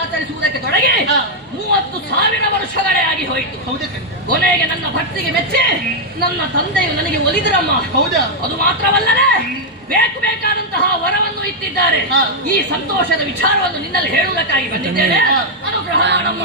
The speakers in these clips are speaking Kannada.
ಆಚರಿಸುವುದಕ್ಕೆ ತೊಡಗಿ 30,000 ವರ್ಷಗಳೇ ಆಗಿ ಹೋಯಿತು. ಕೊನೆಗೆ ನನ್ನ ಭಕ್ತಿಗೆ ಮೆಚ್ಚಿ ನನ್ನ ತಂದೆಯು ನನಗೆ ಒಲಿದ್ರಮ್ಮ. ಹೌದಾ? ಅದು ಮಾತ್ರವಲ್ಲದೆ ಬೇಕಾದಂತಹ ವರವನ್ನು ಇಟ್ಟಿದ್ದಾರೆ. ಈ ಸಂತೋಷದ ವಿಚಾರವನ್ನು ನಿನ್ನಲ್ಲಿ ಹೇಳುವುದಕ್ಕಾಗಿ ಬಂದಿದ್ದೇನೆ. ಅನುಗ್ರಹ ಮಾಡಮ್ಮ.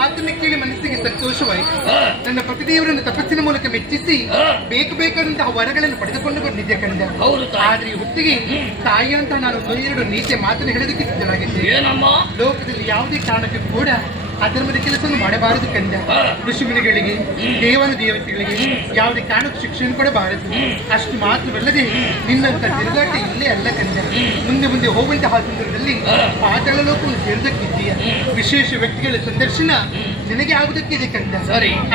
ಮಾತನ್ನು ಕೇಳಿ ಮನಸ್ಸಿಗೆ ಸಂತೋಷವಾಯಿತು. ನನ್ನ ಪತಿದೇವರನ್ನು ತಪಸ್ಸಿನ ಮೂಲಕ ಮೆಚ್ಚಿಸಿ ಬೇಕಾದಂತಹ ವರಗಳನ್ನು ಪಡೆದುಕೊಂಡು ಬಂದಿದ್ದೆ ಕಂಡ. ಆದ್ರೆ ಹೊತ್ತಿಗೆ ತಾಯಿ ಅಂತ ನಾನು 2 ನೀತಿಯ ಮಾತನ್ನು ಹೇಳೋದಕ್ಕೆ ಸಿದ್ಧರಾಗಿದ್ದೆ. ಲೋಕದಲ್ಲಿ ಯಾವುದೇ ಕಾರಣಕ್ಕೂ ಕೂಡ ಅಧರ್ಮದ ಕೆಲಸವನ್ನು ಮಾಡಬಾರದು ಕಂಡ. ಋಷಿಮುನಿಗಳಿಗೆ ದೇವನ ದೇವತೆಗಳಿಗೆ ಯಾವುದೇ ಕಾರಣಕ್ಕೂ ಶಿಕ್ಷಣ ಕೊಡಬಾರದು. ಅಷ್ಟು ಮಾತ್ರವಲ್ಲದೆ ನಿನ್ನಂತ ತಿರುಗಾಟ ಇಲ್ಲೇ ಅಲ್ಲ ಕಂಡ. ಮುಂದೆ ಹೋಗುವಂತಹ ಸಂದರ್ಭದಲ್ಲಿ ಪಾತಾಳ ಲೋಕವನ್ನು ಸೇರಿದಕ್ಕಿದ್ದೀಯ. ವಿಶೇಷ ವ್ಯಕ್ತಿಗಳ ಸಂದರ್ಶನ ನಿನಗೆ ಆಗುವುದಕ್ಕಿದೆ ಕಂಡ.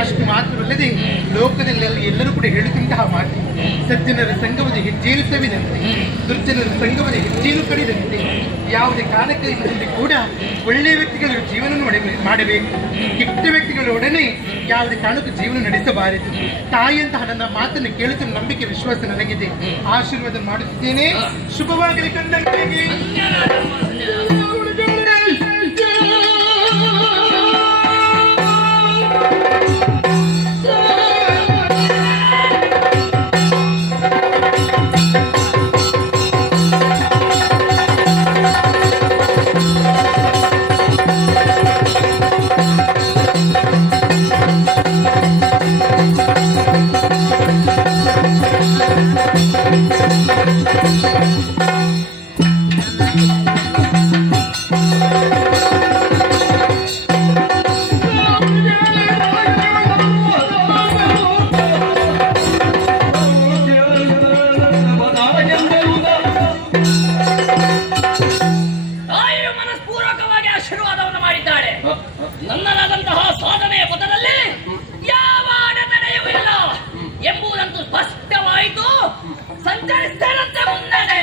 ಅಷ್ಟು ಮಾತ್ರವಲ್ಲದೆ ಲೋಕದಲ್ಲಿ ಎಲ್ಲರೂ ಕೂಡ ಹೇಳುವಂತಹ ಮಾತು, ಸಜ್ಜನರ ಸಂಗಮದ ಹೆಜ್ಜೆಯನ್ನು ಸವಿದಂತೆ ದುರ್ಜನರ ಸಂಗಮದ ಹೆಜ್ಜೆಯನ್ನು ಕಡಿದಂತೆ ಯಾವುದೇ ಕಾರಣಕ್ಕೆ ಕೂಡ ಒಳ್ಳೆಯ ವ್ಯಕ್ತಿಗಳ ಜೀವನ ಮಾಡಬೇಕು. ಕೆಟ್ಟ ವ್ಯಕ್ತಿಗಳೊಡನೆ ಯಾವುದೇ ಕಾರಣಕ್ಕೂ ಜೀವನ ನಡೆಸಬಾರದು. ತಾಯಿಯಂತಹ ನನ್ನ ಮಾತನ್ನು ಕೇಳುತ್ತ ನಂಬಿಕೆ ವಿಶ್ವಾಸ ನನಗಿದೆ. ಆಶೀರ್ವಾದ ಮಾಡುತ್ತಿದ್ದೇನೆ. ಶುಭವಾಗಲಿ ಕಂದನಿಗೆ. ನನ್ನದಾದಂತಹ ಸಾಧನೆಯ ಪಥದಲ್ಲಿ ಯಾವ ಅಡೆತಡೆಯೂ ಇಲ್ಲ ಎಂಬುದಂತೂ ಸ್ಪಷ್ಟವಾಯಿತು. ಸಂಚರಿಸ್ತೇನಂತೆ ಮುನ್ನಡೆ.